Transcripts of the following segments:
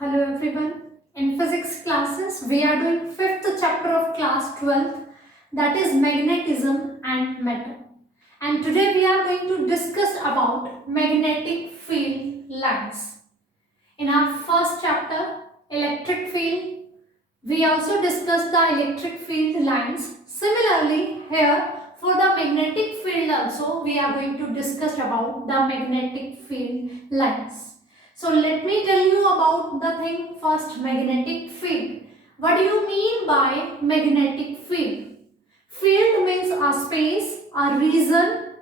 Hello everyone. In physics classes, we are doing 5th chapter of class 12, that is magnetism and matter. And today we are going to discuss about magnetic field lines. In our first chapter, electric field, we also discussed the electric field lines. Similarly, here for the magnetic field also, we are going to discuss about the magnetic field lines. So let me tell you about the thing first, magnetic field. What do you mean by magnetic field? Field means a space, a region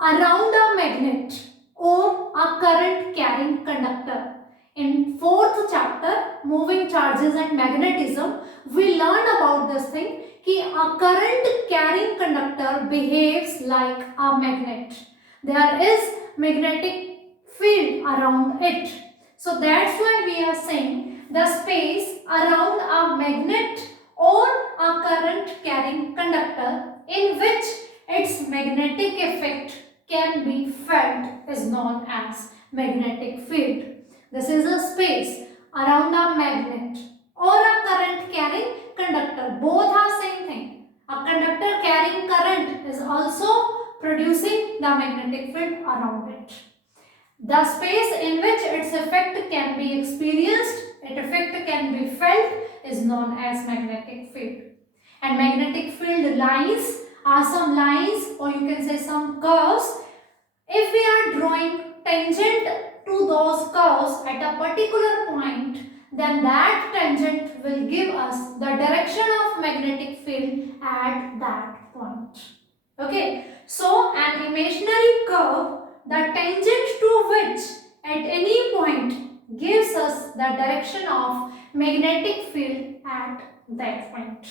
around a magnet or a current carrying conductor. In 4th chapter, moving charges and magnetism, we learned about this thing that a current carrying conductor behaves like a magnet. There is magnetic field around it. So that's why we are saying the space around a magnet or a current carrying conductor in which its magnetic effect can be felt is known as magnetic field. This is a space around a magnet or a current carrying conductor. Both are same thing. A conductor carrying current is also producing the magnetic field around it. The space in which its effect can be experienced, its effect can be felt is known as magnetic field. And magnetic field lines are some lines, or you can say some curves. If we are drawing tangent to those curves at a particular point, then that tangent will give us the direction of magnetic field at that point. Okay, so an imaginary curve, the tangent to which at any point gives us the direction of magnetic field at that point.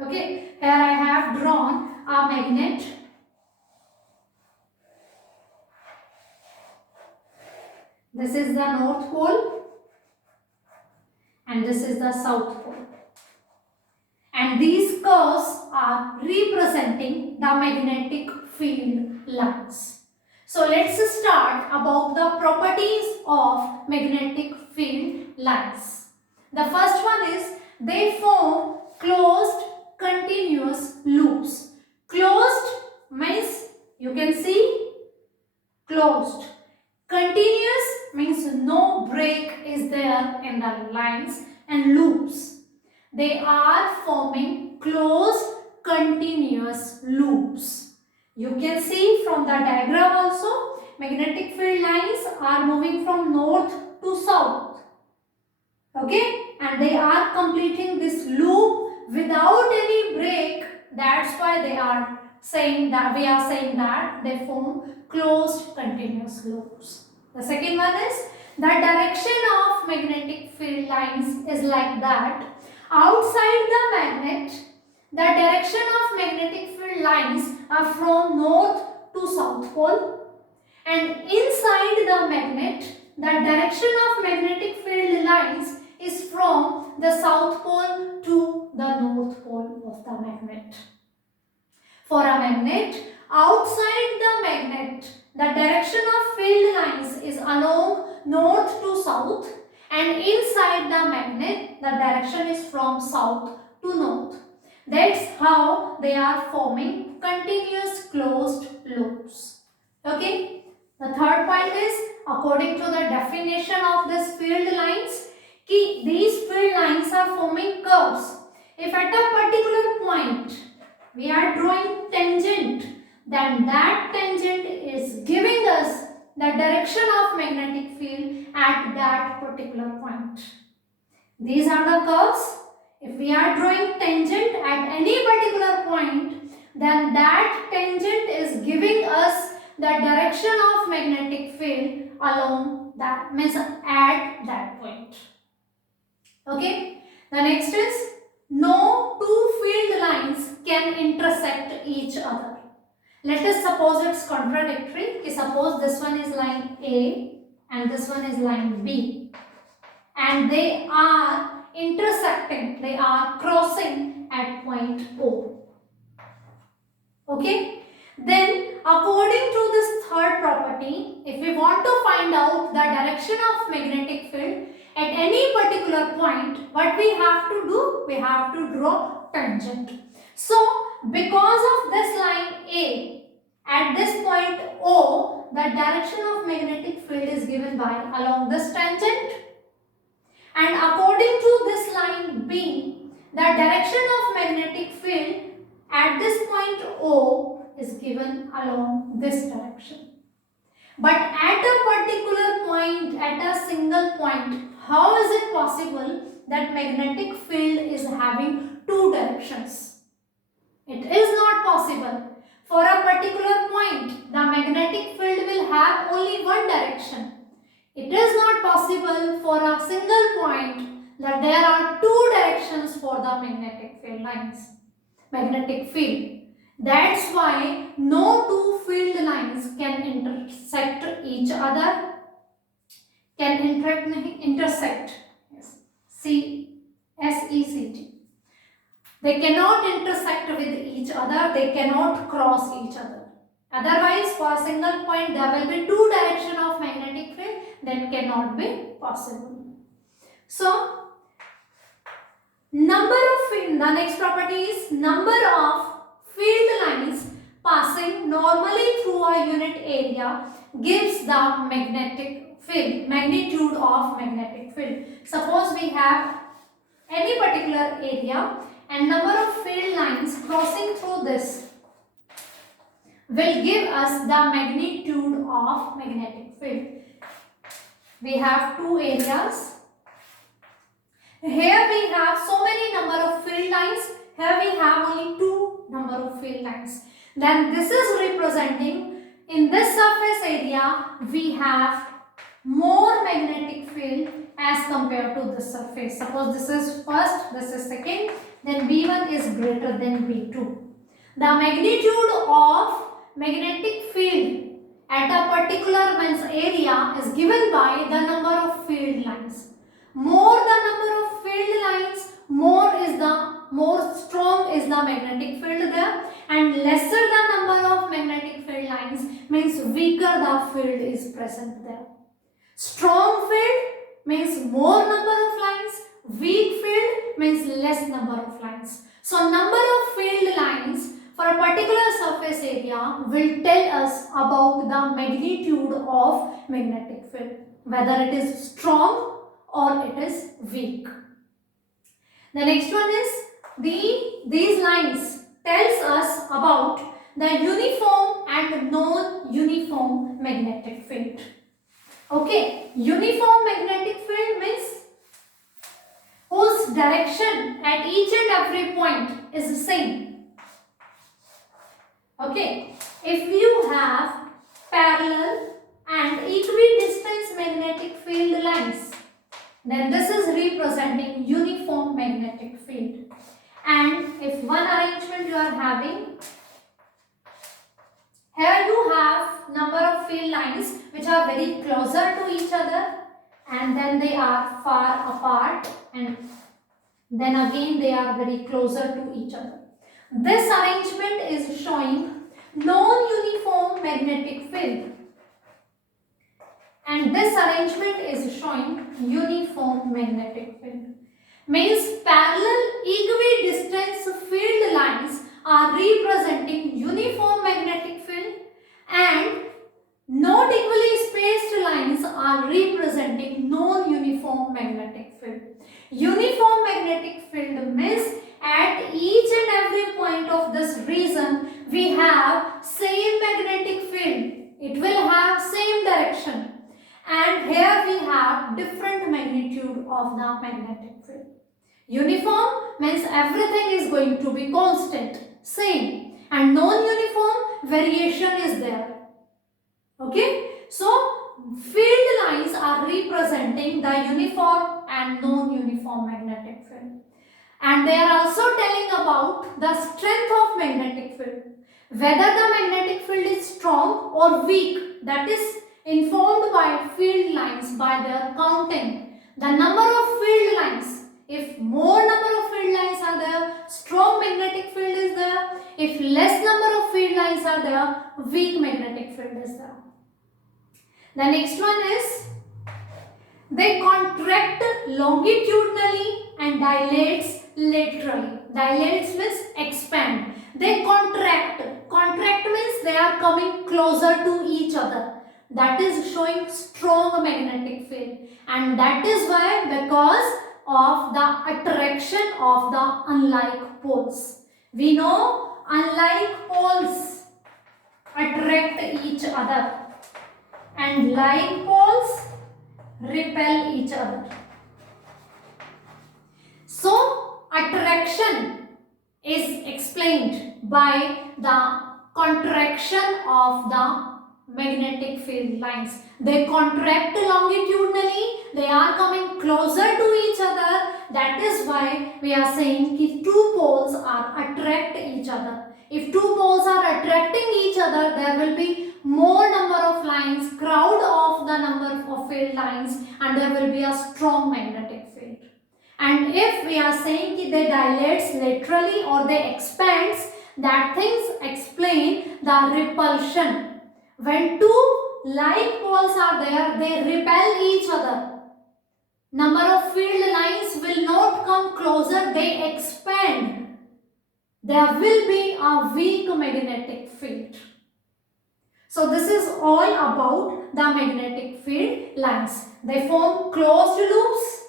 Okay, here I have drawn a magnet. This is the North Pole and this is the South Pole. And these curves are representing the magnetic field lines. So let's start about the properties of magnetic field lines. The first one is they form closed continuous loops. Closed means you can see closed. Continuous means no break is there in the lines, and loops. They are forming closed continuous loops. You can see from the diagram also, magnetic field lines are moving from north to south. Okay, and they are completing this loop without any break. That's why they are saying that we are saying that they form closed continuous loops. The second one is the direction of magnetic field lines is like that. Outside the magnet, the direction of magnetic field lines are from north to south pole, and inside the magnet, the direction of magnetic field lines is from the south pole to the north pole of the magnet. For a magnet, outside the magnet, the direction of field lines is along north to south, and inside the magnet, the direction is from south to north. That's how they are forming continuous closed loops. Okay. The third point is, according to the definition of this field lines, these field lines are forming curves. If at a particular point we are drawing tangent, then that tangent is giving us the direction of magnetic field at that particular point. These are the curves. If we are drawing tangent at any particular point, then that tangent is giving us the direction of magnetic field along that, means at that point. Okay. The next is no two field lines can intersect each other. Let us suppose it's contradictory. Suppose this one is line A and this one is line B, and they are intersecting, they are crossing at point O. Okay. Then according to this third property, if we want to find out the direction of magnetic field at any particular point, what we have to do? We have to draw tangent. So, because of this line A, at this point O, the direction of magnetic field is given by along this tangent. And according to this line B, the direction of magnetic field at this point O is given along this direction. But at a particular point, at a single point, how is it possible that magnetic field is having two directions? It is not possible. For a particular point, the magnetic field will have only one direction. It is not possible for a single point that there are two directions for the magnetic field lines. Magnetic field. That's why no two field lines can intersect each other. Intersect. Yes. SECT. They cannot intersect with each other. They cannot cross each other. Otherwise, for a single point, there will be two directions of magnetic field. That cannot be possible. So, the next property is number of field lines passing normally through a unit area gives the magnetic field, magnitude of magnetic field. Suppose we have any particular area and number of field lines crossing through this will give us the magnitude of magnetic field. We have two areas. Here we have so many number of field lines. Here we have only two number of field lines. Then this is representing in this surface area we have more magnetic field as compared to this surface. Suppose this is first, this is second, then B1 is greater than B2. The magnitude of magnetic field at a particular area is given by the number of field lines. More the number of field lines, more strong is the magnetic field there, and lesser the number of magnetic field lines means weaker the field is present there. Strong field means more number of lines, weak field means less number of lines. So number of field lines for a particular surface area will tell us about the magnitude of magnetic field, whether it is strong or it is weak. The next one is these lines tells us about the uniform and non-uniform magnetic field. Okay, uniform magnetic field means whose direction at each and every point is the same. Okay, if you have parallel and equidistant magnetic field lines, then this is representing uniform magnetic field. And if one arrangement you are having, here you have number of field lines which are very closer to each other, and then they are far apart, and then again they are very closer to each other. This arrangement is showing non-uniform magnetic field, and this arrangement is showing uniform magnetic field. Means parallel equidistant field lines are representing uniform magnetic field, and not equally spaced lines are representing non-uniform magnetic field. Uniform magnetic field means at each and every point of this region we have same magnetic field. It will have same direction, and here we have different magnitude of the magnetic field. Uniform means everything is going to be constant, same, and non-uniform variation is there. Okay, so field lines are representing the uniform and non-uniform magnetic field, and they are also telling about the strength of magnetic field, whether the magnetic field is strong or weak. That is informed by field lines by their counting. The number of field lines, if more number of field lines are there, strong magnetic field is there. If less number of field lines are there, weak magnetic field is there. The next one is They contract longitudinally and dilates laterally. Dilates means expand. They contract. Contract means they are coming closer to each other. That is showing strong magnetic field. And that is why, because of the attraction of the unlike poles. We know unlike poles attract each other and like poles repel each other. So, attraction is explained by the contraction of the magnetic field lines. They contract longitudinally, they are coming closer to each other. That is why we are saying that two poles are attract each other. If two poles are attracting each other, there will be more number of lines, crowd of the number of field lines, and there will be a strong magnetic field. And if we are saying that they dilates laterally or they expands, that things explain the repulsion. When two like poles are there, they repel each other. Number of field lines will not come closer, they expand. There will be a weak magnetic field. So this is all about the magnetic field lines. They form closed loops.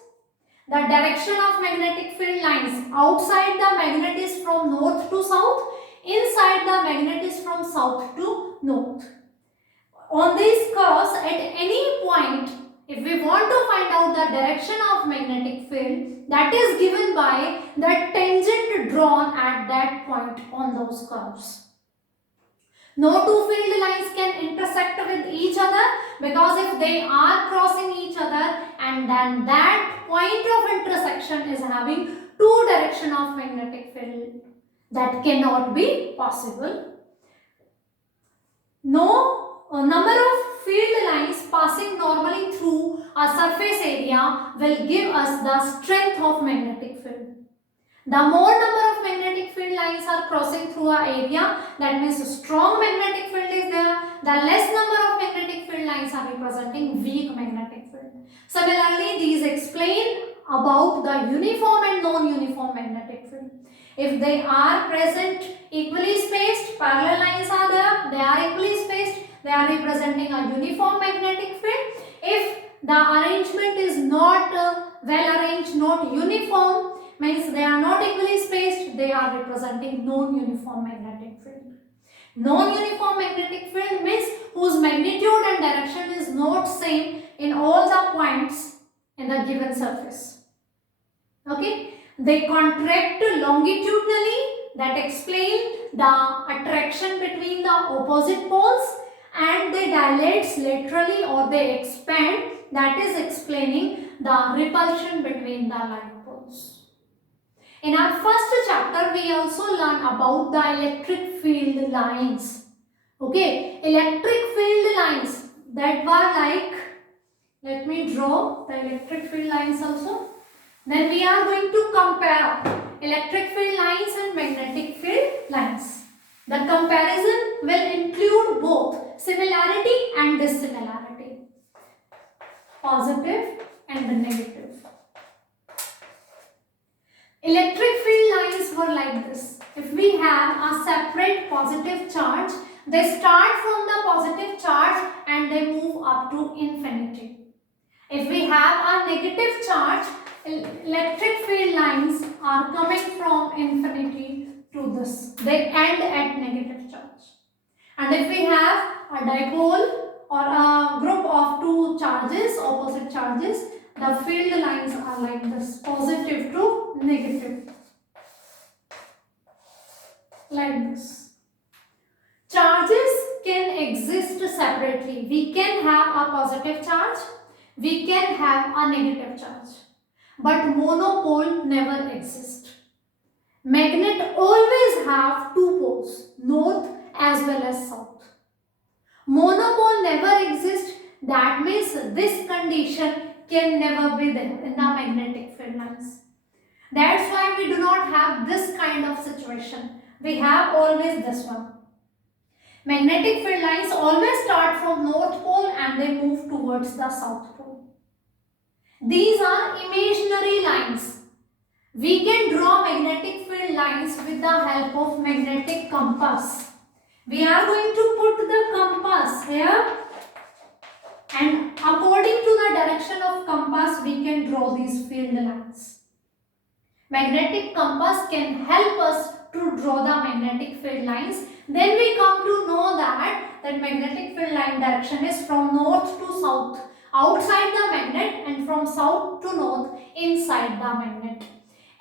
The direction of magnetic field lines: outside the magnet is from north to south, inside the magnet is from south to north. On these curves, at any point, if we want to find out the direction of magnetic field, that is given by the tangent drawn at that point on those curves. No two field lines can intersect with each other, because if they are crossing each other and then that point of intersection is having two direction of magnetic field, that cannot be possible. No number of field lines passing normally through a surface area will give us the strength of magnetic field. The more number of magnetic field lines are crossing through an area, that means a strong magnetic field is there. The less number of magnetic field lines are representing weak magnetic field. Similarly, these explain about the uniform and non-uniform magnetic field. If they are present equally spaced, parallel lines are there, they are equally spaced, they are representing a uniform magnetic field. If the arrangement is not well arranged, not uniform, means they are not equally spaced, they are representing non-uniform magnetic field. Non-uniform magnetic field means whose magnitude and direction is not same in all the points in the given surface. Okay, they contract longitudinally, that explain the attraction between the opposite poles, and they dilate laterally or they expand, that is explaining the repulsion between the like poles. In our first chapter, we also learn about the electric field lines. Okay, electric field lines that were like, let me draw the electric field lines also. Then we are going to compare electric field lines and magnetic field lines. The comparison will include both similarity and dissimilarity, positive and negative. Electric field lines were like this. If we have a separate positive charge, they start from the positive charge and they move up to infinity. If we have a negative charge, electric field lines are coming from infinity to this. They end at negative charge. And if we have a dipole or a group of two charges, opposite charges, the field lines are like this, positive to negative, like this. Charges can exist separately. We can have a positive charge, we can have a negative charge, but monopole never exists. Magnet always have two poles, north as well as south. Monopole never exists, that means this condition can never be there in the magnetic field lines. That's why we do not have this kind of situation. We have always this one. Magnetic field lines always start from north pole and they move towards the south pole. These are imaginary lines. We can draw magnetic field lines with the help of magnetic compass. We are going to put the compass here, and according to the direction of compass we can draw these field lines. Magnetic compass can help us to draw the magnetic field lines. Then we come to know that magnetic field line direction is from north to south outside the magnet and from south to north inside the magnet.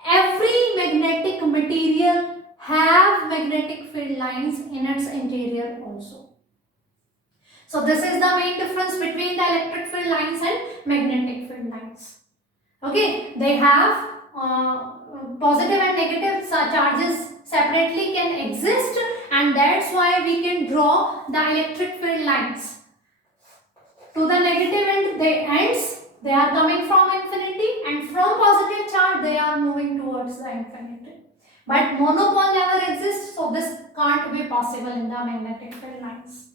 Every magnetic material have magnetic field lines in its interior also. So this is the main difference between the electric field lines and magnetic field lines. Okay, they have positive and negative charges separately can exist, and that's why we can draw the electric field lines. To the negative end, they are coming from infinity, and from positive charge they are moving towards the infinity. But monopole never exists, so this can't be possible in the magnetic field lines.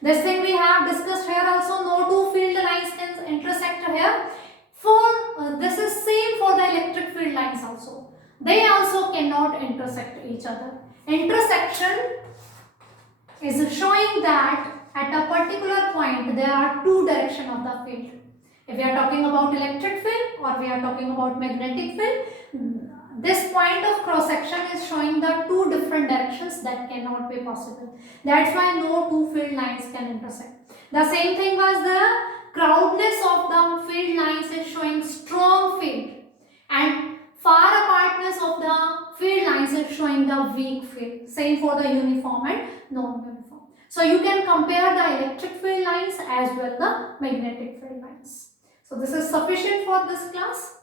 This thing we have discussed here also, no two field lines can intersect here. This is same for the electric field lines also. They also cannot intersect each other. Intersection is showing that at a particular point there are two directions of the field. If we are talking about electric field or we are talking about magnetic field, this point of cross section is showing the two different directions that cannot be possible. That's why no two field lines can intersect. The same thing was the crowdness of the field lines is showing strong field, and far apartness of the field lines is showing the weak field. Same for the uniform and non-uniform. So you can compare the electric field lines as well the magnetic field lines. So this is sufficient for this class.